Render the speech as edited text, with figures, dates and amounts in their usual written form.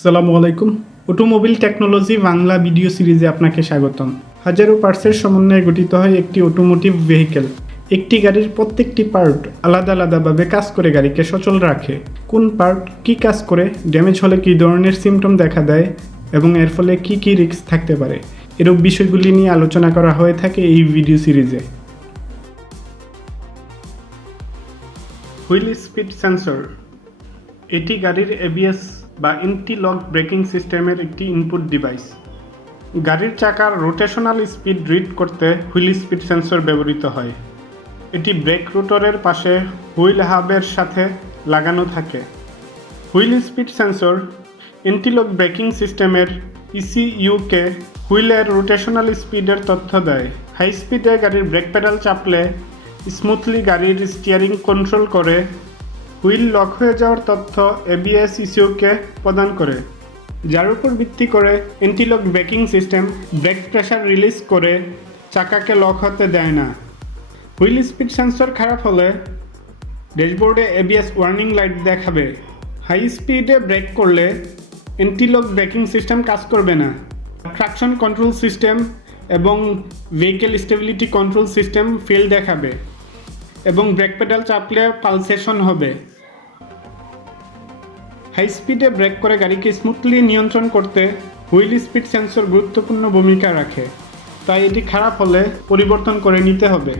আসসালামু আলাইকুম। Automobile technology Bangla video সিরিজে আপনাকে স্বাগতম। হাজারো পার্টসের সমন্বয়ে গঠিত হয় একটি অটোমোটিভ ভেহিকেল। একটি গাড়ির প্রত্যেকটি পার্ট আলাদা আলাদাভাবে কাজ করে গাড়িকে সচল রাখে। কোন পার্ট কী কাজ করে, ড্যামেজ হলে কী ধরনের সিমটম দেখা দেয় এবং এর ফলে কী কী রিস্ক থাকতে পারে, এরূপ বিষয়গুলি নিয়ে আলোচনা করা হয়ে থাকে এই ভিডিও সিরিজে। হুইল স্পিড সেন্সর, এটি গাড়ির ABS বা এন্টি লক ব্রেকিং সিস্টেমের একটি ইনপুট ডিভাইস। গাড়ির চাকার রোটেশনাল স্পিড রিড করতে হুইল স্পিড সেন্সর ব্যবহৃত হয়। এটি ব্রেক রোটরের পাশে হুইল হাবের সাথে লাগানো থাকে। Wheel speed sensor anti lock breaking সিস্টেমের ECUকে হুইলের রোটেশনাল স্পিডের তথ্য দেয়। হাই স্পিডে গাড়ির ব্রেক পেডাল চাপলে স্মুথলি গাড়ির স্টিয়ারিং কন্ট্রোল করে। হুইল লক হয়ে যাওয়ার তথ্য ABS ECUকে প্রদান করে, যার উপর ভিত্তি করে anti lock braking system brake pressure release করে চাকাকে লক হতে দেয় না। হুইল স্পিড সেন্সর খারাপ হলে ড্যাশবোর্ডে ABS ওয়ার্নিং লাইট দেখাবে। হাই স্পিডে ব্রেক করলে অ্যান্টি-লক ব্রেকিং সিস্টেম কাজ করবে না। ট্রাকশন কন্ট্রোল সিস্টেম এবং vehicle stability control system fail দেখাবে এবং ব্রেক পেডাল চাপলে পালসেশন হবে। হাই স্পিডে ব্রেক করে গাড়িকে স্মুথলি নিয়ন্ত্রণ করতে হুইল স্পিড সেন্সর গুরুত্বপূর্ণ ভূমিকা রাখে, তাই এটি খারাপ হলে পরিবর্তন করে নিতে হবে।